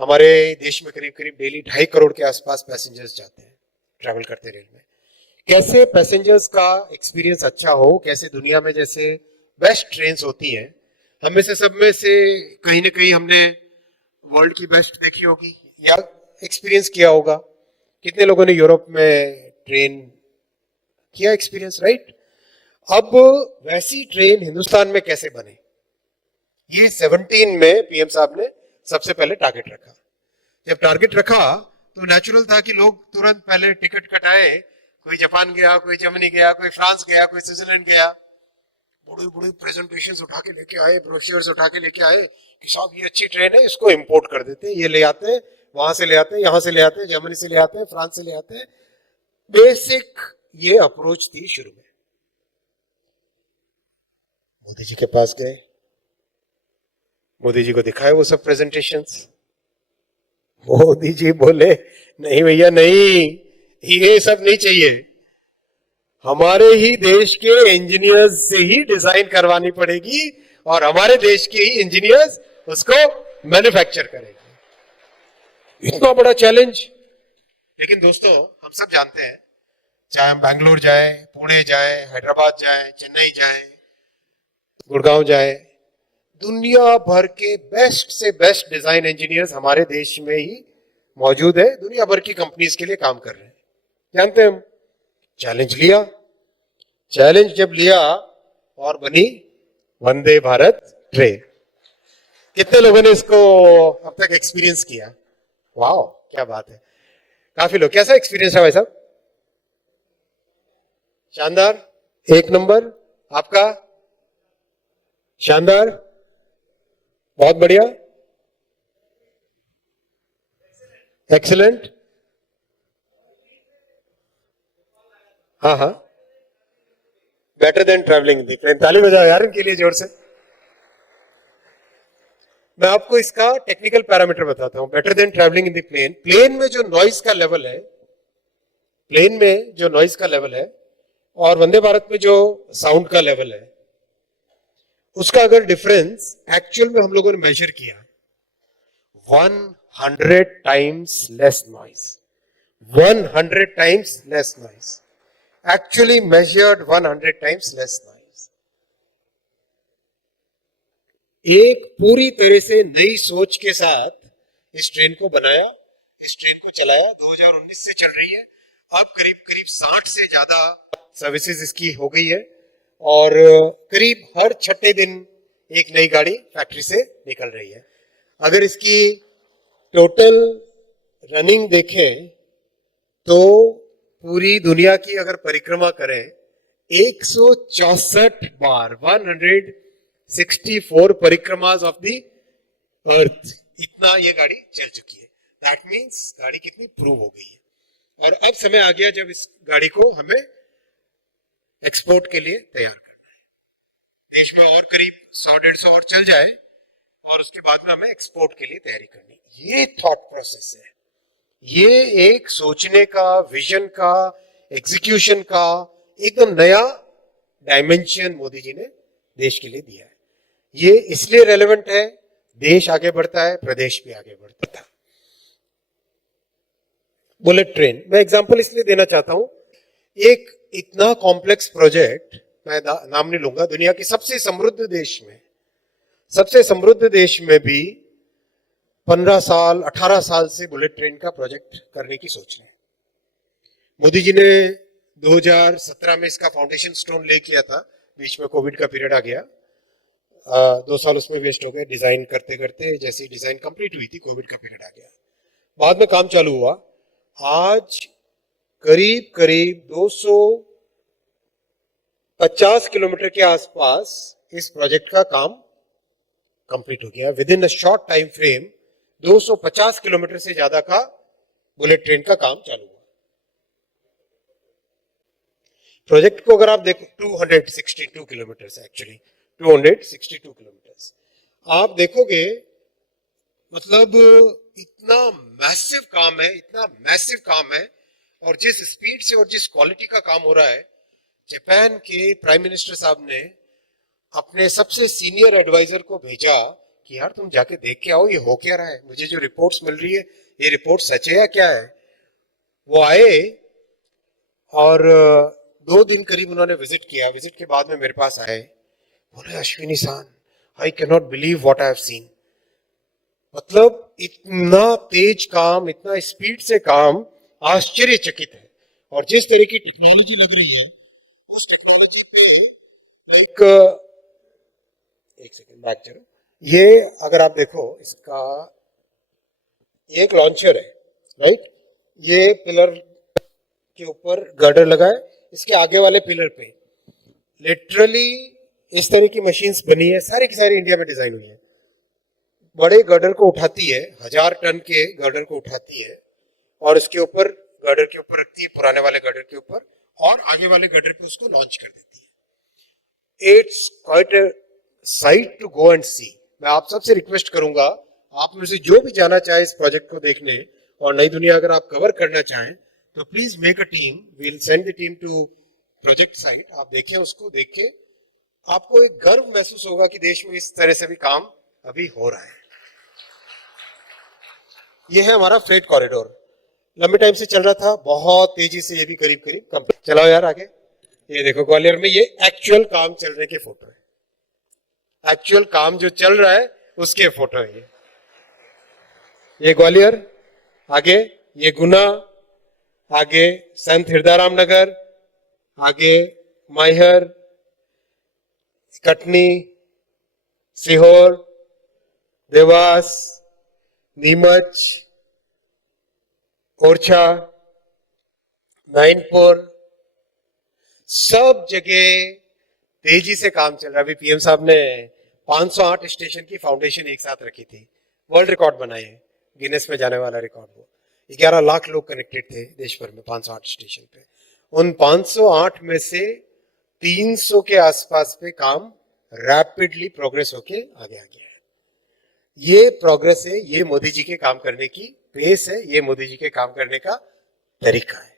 हमारे देश में करीब करीब डेली 2.5 करोड़ के आसपास पैसेंजर्स जाते हैं, ट्रैवल करते हैं रेल में। कैसे पैसेंजर्स का एक्सपीरियंस अच्छा हो, कैसे दुनिया में जैसे बेस्ट ट्रेन होती हैं, हमें से सब में से कहीं ना कहीं हमने वर्ल्ड की बेस्ट देखी होगी या एक्सपीरियंस किया होगा। कितने लोगों ने यूरोप में ट्रेन किया एक्सपीरियंस, राइट? अब वैसी ट्रेन हिंदुस्तान में कैसे बने, ये 17 में पीएम साहब ने सबसे पहले टारगेट रखा। जब टारगेट रखा तो नेचुरल था कि लोग तुरंत पहले टिकट कटाए, कोई जापान गया, कोई जर्मनी गया, कोई फ्रांस गया, कोई स्विट्जरलैंड गया, बड़ी बड़ी प्रेजेंटेशंस उठा के लेके आए, ब्रोशर्स उठा के लेके आए कि साहब ये अच्छी ट्रेन है, इसको इंपोर्ट कर देते हैं, ये ले आते हैं, वहां से ले आते हैं, यहां से ले आते हैं, जर्मनी से ले आते हैं, फ्रांस से ले आते हैं। बेसिक ये अप्रोच थी शुरू में। मोदी जी के पास गए, मोदी जी को दिखाए वो सब प्रेजेंटेशंस। मोदी जी बोले नहीं भैया नहीं, ये सब नहीं चाहिए, हमारे ही देश के इंजीनियर्स से ही डिजाइन करवानी पड़ेगी और हमारे देश के ही इंजीनियर्स उसको मैन्युफैक्चर करेंगे। इतना बड़ा चैलेंज। लेकिन दोस्तों हम सब जानते हैं, चाहे हम बैंगलोर जाए, पुणे जाए, हैदराबाद जाए, चेन्नई जाए, गुड़गांव जाए, दुनिया भर के बेस्ट से बेस्ट डिजाइन इंजीनियर्स हमारे देश में ही मौजूद है, दुनिया भर की कंपनीज के लिए काम कर रहे हैं। जानते हैं हम, चैलेंज लिया, चैलेंज जब लिया और बनी वंदे भारत ट्रेन। कितने लोगों ने इसको अब तक एक्सपीरियंस किया? वाह क्या बात है, काफी लोग। कैसा एक्सपीरियंस है भाई साहब? शानदार, एक नंबर। आपका? शानदार, बहुत बढ़िया, एक्सीलेंट। हाँ हाँ, बेटर देन ट्रैवलिंग। देख रहे हैं, ताली बजाओ यार इनके लिए जोर से। मैं आपको इसका टेक्निकल पैरामीटर बताता हूं। Better than travelling in the plane. Plane में जो नॉइस का लेवल है, प्लेन में जो नॉइस का लेवल है और वंदे भारत में जो साउंड का लेवल है, उसका अगर डिफरेंस एक्चुअल में हम लोगों ने मेजर किया, 100 times less noise, 100 times less noise, actually measured 100 times less noise। एक पूरी तरह से नई सोच के साथ इस ट्रेन को बनाया, इस ट्रेन को चलाया। 2019 से चल रही है, अब करीब करीब 60 से ज्यादा सर्विसेज इसकी हो गई है और करीब हर छठे दिन एक नई गाड़ी फैक्ट्री से निकल रही है। अगर इसकी टोटल रनिंग देखें तो पूरी दुनिया की अगर परिक्रमा करें, 164 बार, 164 परिक्रमास ऑफ द अर्थ, इतना ये गाड़ी चल चुकी है। दैट मीन्स गाड़ी कितनी प्रूव हो गई है। और अब समय आ गया जब इस गाड़ी को हमें एक्सपोर्ट के लिए तैयार करना है। देश में और करीब 100-150 और चल जाए और उसके बाद में हमें एक्सपोर्ट के लिए तैयारी करनी। ये थॉट प्रोसेस है, ये एक सोचने का, विजन का, एग्जीक्यूशन का एकदम नया डायमेंशन मोदी जी ने देश के लिए दिया है। ये इसलिए रेलेवेंट है, देश आगे बढ़ता है, प्रदेश भी आगे बढ़ता है। बुलेट ट्रेन मैं एग्जांपल इसलिए देना चाहता हूं, एक इतना कॉम्प्लेक्स प्रोजेक्ट, मैं नाम नहीं लूंगा, दुनिया के सबसे समृद्ध देश में, सबसे समृद्ध देश में भी 15 साल 18 साल से बुलेट ट्रेन का प्रोजेक्ट करने की सोच रहे हैं। मोदी जी ने 2017 में इसका फाउंडेशन स्टोन ले किया था, बीच में कोविड का पीरियड आ गया, 2 साल उसमें वेस्ट हो गए डिजाइन करते करते। जैसे डिजाइन कंप्लीट हुई थी कोविड का पीरियड आ गया, बाद में काम चालू हुआ। आज करीब करीब 250 किलोमीटर के आसपास इस प्रोजेक्ट का काम कंप्लीट हो गया। With in a short time frame 250 kilometre से ज्यादा का बुलेट ट्रेन का काम चालू हुआ। प्रोजेक्ट को अगर आप देखो 262 किलोमीटर, एक्चुअली 262 किलोमीटर आप देखोगे, मतलब इतना मैसिव काम है, इतना मैसिव काम है। और जिस स्पीड से और जिस क्वालिटी का काम हो रहा है, जापान के प्राइम मिनिस्टर साहब ने अपने सबसे सीनियर एडवाइजर को भेजा कि यार तुम जाके देख के आओ ये हो क्या रहा है, मुझे जो रिपोर्ट्स मिल रही है ये रिपोर्ट सच है या क्या है। वो आए और 2 दिन करीब उन्होंने विजिट किया। विजिट के बाद में मेरे पास आए, बोले अश्विनी सान, I can not believe what I have seen. मतलब इतना तेज काम, इतना स्पीड से काम, आश्चर्यचकित है। और जिस तरह की टेक्नोलॉजी लग रही है उस टेक्नोलॉजी पे लाइक, एक सेकंड बैक चलो, ये अगर आप देखो इसका ये एक लॉन्चर है, राइट। ये पिलर के ऊपर गर्डर लगा है, इसके आगे वाले पिलर पे लिटरली इस तरह की मशीन्स बनी है, सारी की सारी इंडिया में डिजाइन हुई है। बड़े गर्डर को उठाती है, 1000 टन के गर्डर को उठाती है और इसके ऊपर गर्डर के ऊपर रखती है, पुराने वाले गर्डर के ऊपर, और आगे वाले गर्डर पे उसको लॉन्च कर देती है। It's quite a sight to go and see. मैं आप सबसे रिक्वेस्ट करूंगा, आप में से जो भी जाना चाहे इस प्रोजेक्ट को देखने और नई दुनिया अगर आप कवर करना चाहें तो please make a team, we will send the team to project site. आप देखें उसको, देख के आपको एक गर्व महसूस होगा कि देश में इस तरह से भी काम अभी हो रहा है। ये है हमारा फ्रेट कॉरिडोर, लंबे टाइम से चल रहा था, बहुत तेजी से ये भी करीब करीब कंप्लीट। चलाओ यार आगे। ये देखो ग्वालियर में ये एक्चुअल काम चलने के फोटो है, एक्चुअल काम जो चल रहा है उसके फोटो है ये ग्वालियर, आगे ये गुना, आगे संत हिरदाराम नगर, आगे मैहर, कटनी, सीहोर, देवास, नीमच, ओरछा, नाइनपुर, सब जगह तेजी से काम चल रहा है। अभी पीएम साहब ने 508 स्टेशन की फाउंडेशन एक साथ रखी थी, वर्ल्ड रिकॉर्ड बनाए हैं, गिनेस में जाने वाला रिकॉर्ड। वो 11 लाख लोग कनेक्टेड थे देश भर में 508 स्टेशन पे। उन 508 में से 300 के आसपास पे काम रैपिडली प्रोग्रेस होके आगे आ गया है। ये प्रोग्रेस है, ये मोदी जी के काम करने की पेस है, ये मोदी जी के काम करने का तरीका है।